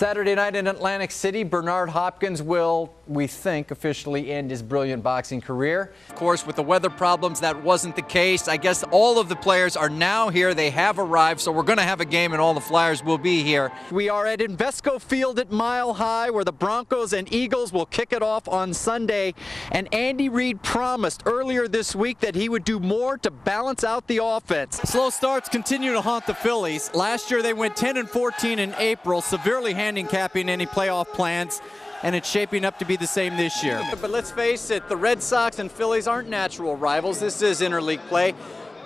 Saturday night in Atlantic City, Bernard Hopkins will, we think, officially end his brilliant boxing career. Of course, with the weather problems, that wasn't the case. I guess all of the players are now here. They have arrived, so we're going to have a game, and all the Flyers will be here. We are at Invesco Field at Mile High, where the Broncos and Eagles will kick it off on Sunday. And Andy Reid promised earlier this week that he would do more to balance out the offense. Slow starts continue to haunt the Phillies. Last year, they went 10-14 in April, severely handicapping any playoff plans, and it's shaping up to be the same this year. But let's face it, the Red Sox and Phillies aren't natural rivals. This is interleague play.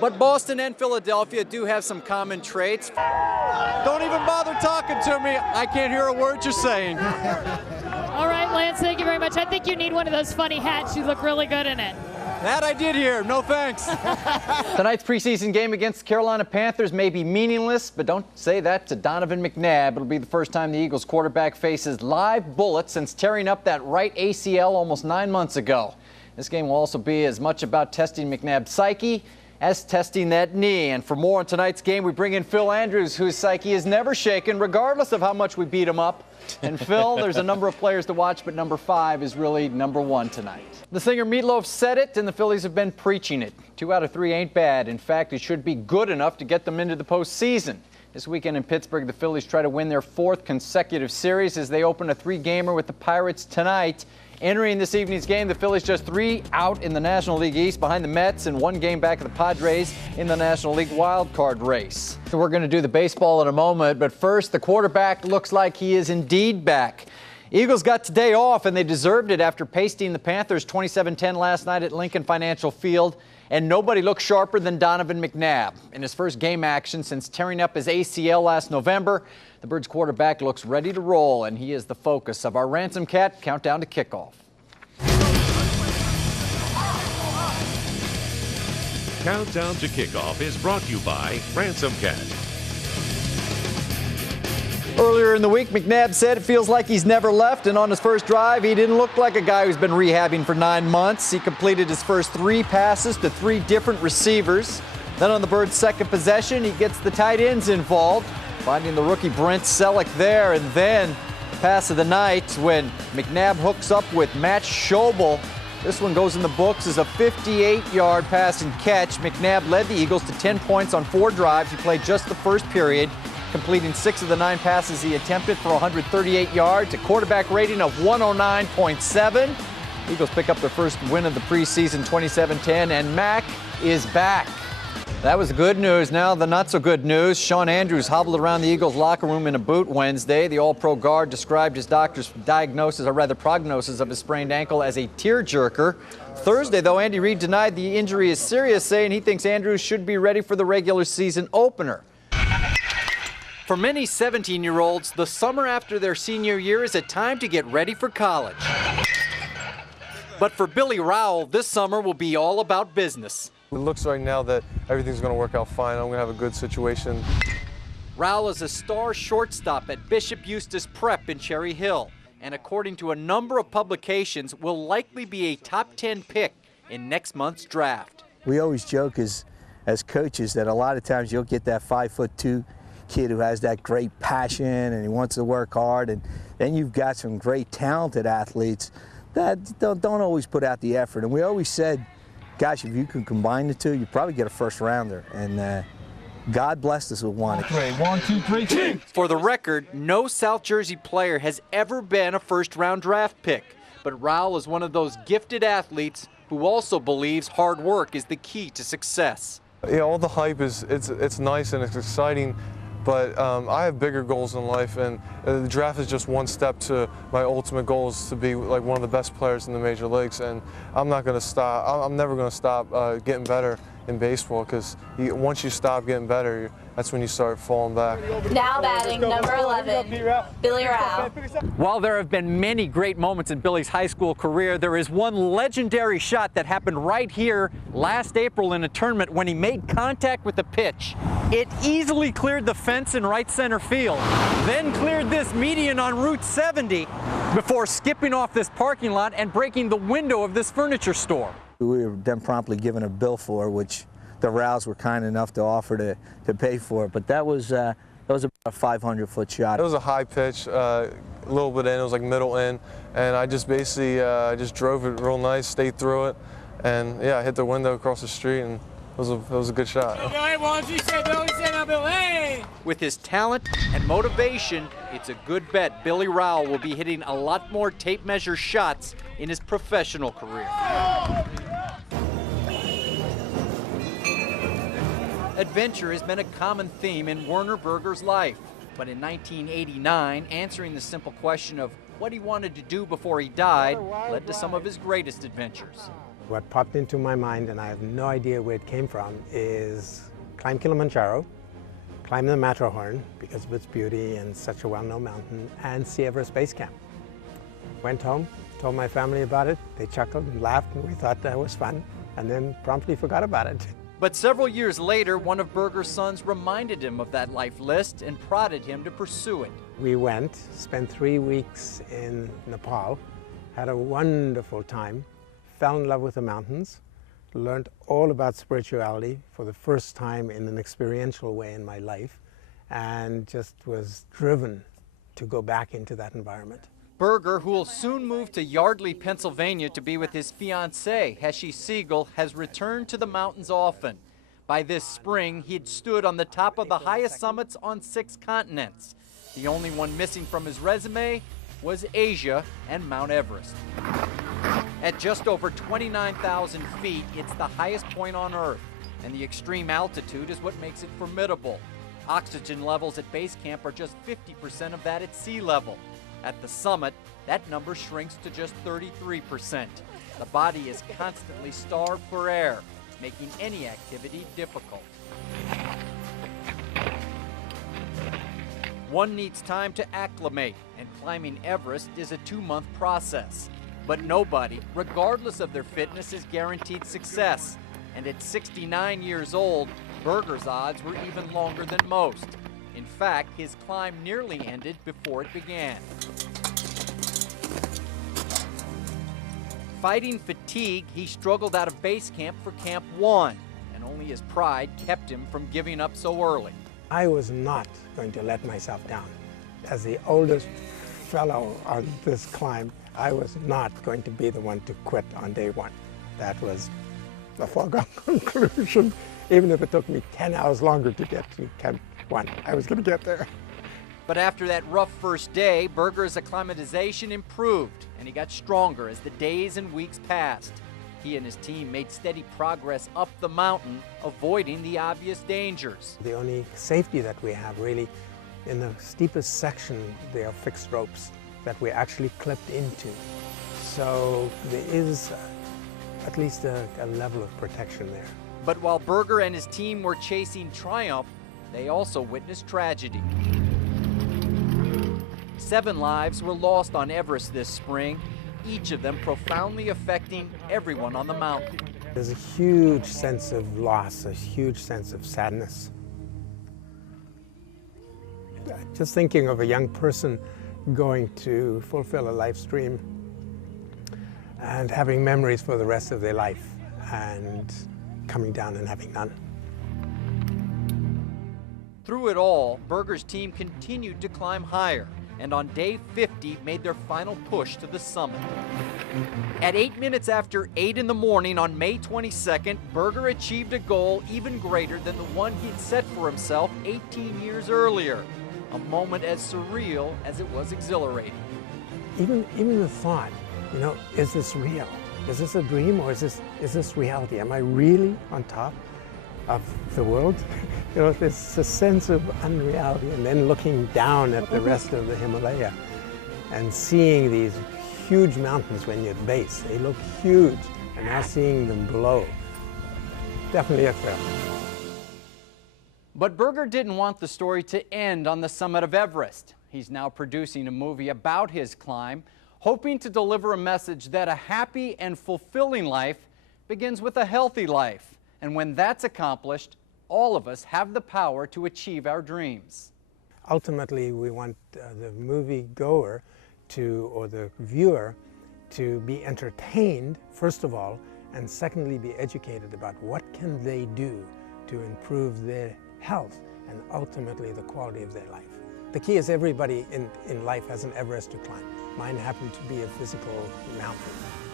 But Boston and Philadelphia do have some common traits. Don't even bother talking to me. I can't hear a word you're saying. All right, Lance, thank you very much. I think you need one of those funny hats. You look really good in it. That I did hear. No thanks. Tonight's preseason game against the Carolina Panthers may be meaningless, but don't say that to Donovan McNabb. It'll be the first time the Eagles quarterback faces live bullets since tearing up that right ACL almost 9 months ago. This game will also be as much about testing McNabb's psyche as testing that knee. And for more on tonight's game, we bring in Phil Andrews, whose psyche is never shaken, regardless of how much we beat him up. And Phil, there's a number of players to watch, but number 5 is really number 1 tonight. The singer Meatloaf said it, and the Phillies have been preaching it. 2 out of 3 ain't bad. In fact, it should be good enough to get them into the postseason. This weekend in Pittsburgh, the Phillies try to win their 4th consecutive series as they open a 3-gamer with the Pirates tonight. Entering this evening's game, the Phillies just 3 out in the National League East behind the Mets and 1 game back of the Padres in the National League wild card race. We're going to do the baseball in a moment, but first, the quarterback looks like he is indeed back. Eagles got today off, and they deserved it after pasting the Panthers 27-10 last night at Lincoln Financial Field, and nobody looked sharper than Donovan McNabb. In his first game action since tearing up his ACL last November, the Birds quarterback looks ready to roll, and he is the focus of our Ransom Cat countdown to kickoff. Countdown to Kickoff is brought to you by Ransom Cat. Earlier in the week, McNabb said it feels like he's never left, and on his first drive, he didn't look like a guy who's been rehabbing for 9 months. He completed his first 3 passes to 3 different receivers. Then on the Birds' second possession, he gets the tight ends involved, finding the rookie Brent Selleck there, and then the pass of the night when McNabb hooks up with Matt Schobel. This one goes in the books as a 58-yard pass and catch. McNabb led the Eagles to 10 points on 4 drives. He played just the first period, completing 6 of the 9 passes he attempted for 138 yards, a quarterback rating of 109.7. Eagles pick up their first win of the preseason, 27-10, and Mac is back. That was good news. Now the not-so-good news. Sean Andrews hobbled around the Eagles' locker room in a boot Wednesday. The All-Pro guard described his doctor's diagnosis, or rather prognosis, of his sprained ankle as a tearjerker. Thursday, though, Andy Reid denied the injury is serious, saying he thinks Andrews should be ready for the regular season opener. For many 17-year-olds, the summer after their senior year is a time to get ready for college. But for Billy Rowell, this summer will be all about business. It looks right now that everything's going to work out fine. I'm going to have a good situation. Rowell is a star shortstop at Bishop Eustace Prep in Cherry Hill, and according to a number of publications, will likely be a top 10 pick in next month's draft. We always joke as coaches that a lot of times you'll get that 5'2" kid who has that great passion and he wants to work hard, and then you've got some great talented athletes that don't always put out the effort. And we always said, gosh, if you can combine the 2, you probably get a first rounder. And God blessed us with one. 1, 2, 3. For the record, no South Jersey player has ever been a first-round draft pick. But Rowell is one of those gifted athletes who also believes hard work is the key to success. Yeah, all the hype it's nice and it's exciting, but I have bigger goals in life, and the draft is just one step to my ultimate goal is to be like one of the best players in the major leagues, and I'm not going to stop. I'm never going to stop getting better in baseball, because once you stop getting better, that's when you start falling back. Now batting, number 11, Billy Rowell. While there have been many great moments in Billy's high school career, there is one legendary shot that happened right here last April in a tournament when he made contact with the pitch. It easily cleared the fence in right center field, then cleared this median on Route 70 before skipping off this parking lot and breaking the window of this furniture store. We were then promptly given a bill for, which the Rows were kind enough to offer to pay for. But that was That was about a 500-foot shot. It was a high pitch, a little bit in, it was like middle in, and I just basically just drove it real nice, stayed through it, and yeah, I hit the window across the street, and it was a good shot. With his talent and motivation, it's a good bet Billy Rowell will be hitting a lot more tape measure shots in his professional career. Adventure has been a common theme in Werner Berger's life. But in 1989, answering the simple question of what he wanted to do before he died led to some of his greatest adventures. What popped into my mind, and I have no idea where it came from, is climb Kilimanjaro, climb the Matterhorn because of its beauty and such a well-known mountain, and see Everest Base Camp. Went home, told my family about it. They chuckled and laughed, and we thought that was fun, and then promptly forgot about it. But several years later, one of Berger's sons reminded him of that life list and prodded him to pursue it. We went, spent 3 weeks in Nepal, had a wonderful time, fell in love with the mountains, learned all about spirituality for the first time in an experiential way in my life, and just was driven to go back into that environment. Berger, who will soon move to Yardley, Pennsylvania to be with his fiancée, Heshi Siegel, has returned to the mountains often. By this spring, he'd stood on the top of the highest summits on 6 continents. The only one missing from his resume was Asia and Mount Everest. At just over 29,000 feet, it's the highest point on Earth, and the extreme altitude is what makes it formidable. Oxygen levels at base camp are just 50% of that at sea level. At the summit, that number shrinks to just 33%. The body is constantly starved for air, making any activity difficult. One needs time to acclimate, and climbing Everest is a 2-month process. But nobody, regardless of their fitness, is guaranteed success. And at 69 years old, Berger's odds were even longer than most. In fact, his climb nearly ended before it began. Fighting fatigue, he struggled out of base camp for Camp 1, and only his pride kept him from giving up so early. I was not going to let myself down. As the oldest fellow on this climb, I was not going to be the one to quit on day 1. That was a foregone conclusion. Even if it took me 10 hours longer to get to Camp 1, I was going to get there. But after that rough first day, Berger's acclimatization improved, and he got stronger as the days and weeks passed. He and his team made steady progress up the mountain, avoiding the obvious dangers. The only safety that we have really, in the steepest section, there are fixed ropes that we're actually clipped into. So there is at least a level of protection there. But while Berger and his team were chasing triumph, they also witnessed tragedy. 7 lives were lost on Everest this spring, each of them profoundly affecting everyone on the mountain. There's a huge sense of loss, a huge sense of sadness. Just thinking of a young person going to fulfill a life's dream and having memories for the rest of their life and coming down and having none. Through it all, Berger's team continued to climb higher, and on day 50 made their final push to the summit. At 8 minutes after 8 in the morning on May 22nd, Berger achieved a goal even greater than the one he'd set for himself 18 years earlier, a moment as surreal as it was exhilarating. Even the thought, you know, is this real? Is this a dream, or is this reality? Am I really on top of the world? You know, there's a sense of unreality, and then looking down at the rest of the Himalaya and seeing these huge mountains when you're at base. They look huge, and now seeing them below, definitely a thrill. But Berger didn't want the story to end on the summit of Everest. He's now producing a movie about his climb, hoping to deliver a message that a happy and fulfilling life begins with a healthy life. And when that's accomplished, all of us have the power to achieve our dreams. Ultimately, we want the movie goer or the viewer to be entertained, first of all, and secondly, be educated about what can they do to improve their health and ultimately the quality of their life. The key is everybody in life has an Everest to climb. Mine happened to be a physical mountain.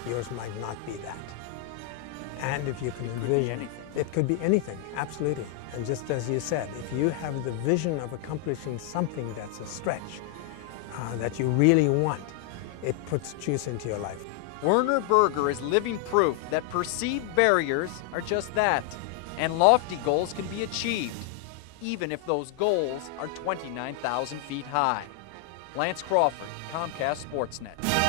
Yours might not be that. And if you can envision, it could be anything, absolutely. And just as you said, if you have the vision of accomplishing something that's a stretch, that you really want, it puts juice into your life. Werner Berger is living proof that perceived barriers are just that, and lofty goals can be achieved, even if those goals are 29,000 feet high. Lance Crawford, Comcast Sportsnet.